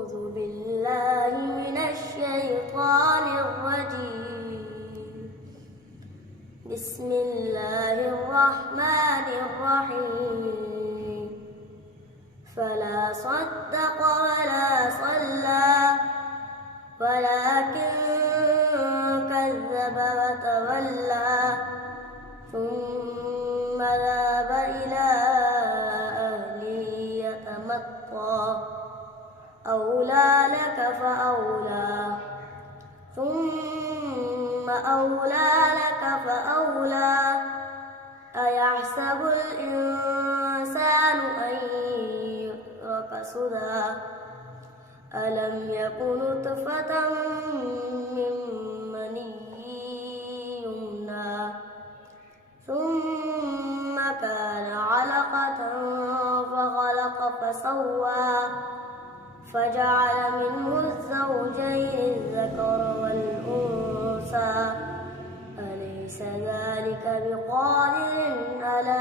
أعوذ بالله من الشيطان الرجيم. بسم الله الرحمن الرحيم. فلا صدق ولا صلى ولكن كذب وتولى ثم ذهب إلى أهله يتمطى أولى لك فأولى ثم أولى لك فأولى أيحسب الإنسان أن يترك سدى ألم يكن نطفة من مني يمنى ثم كان علقة فخلق فسوى فجعل منه الزوجين الذكر والأنثى أليس ذلك بقادر على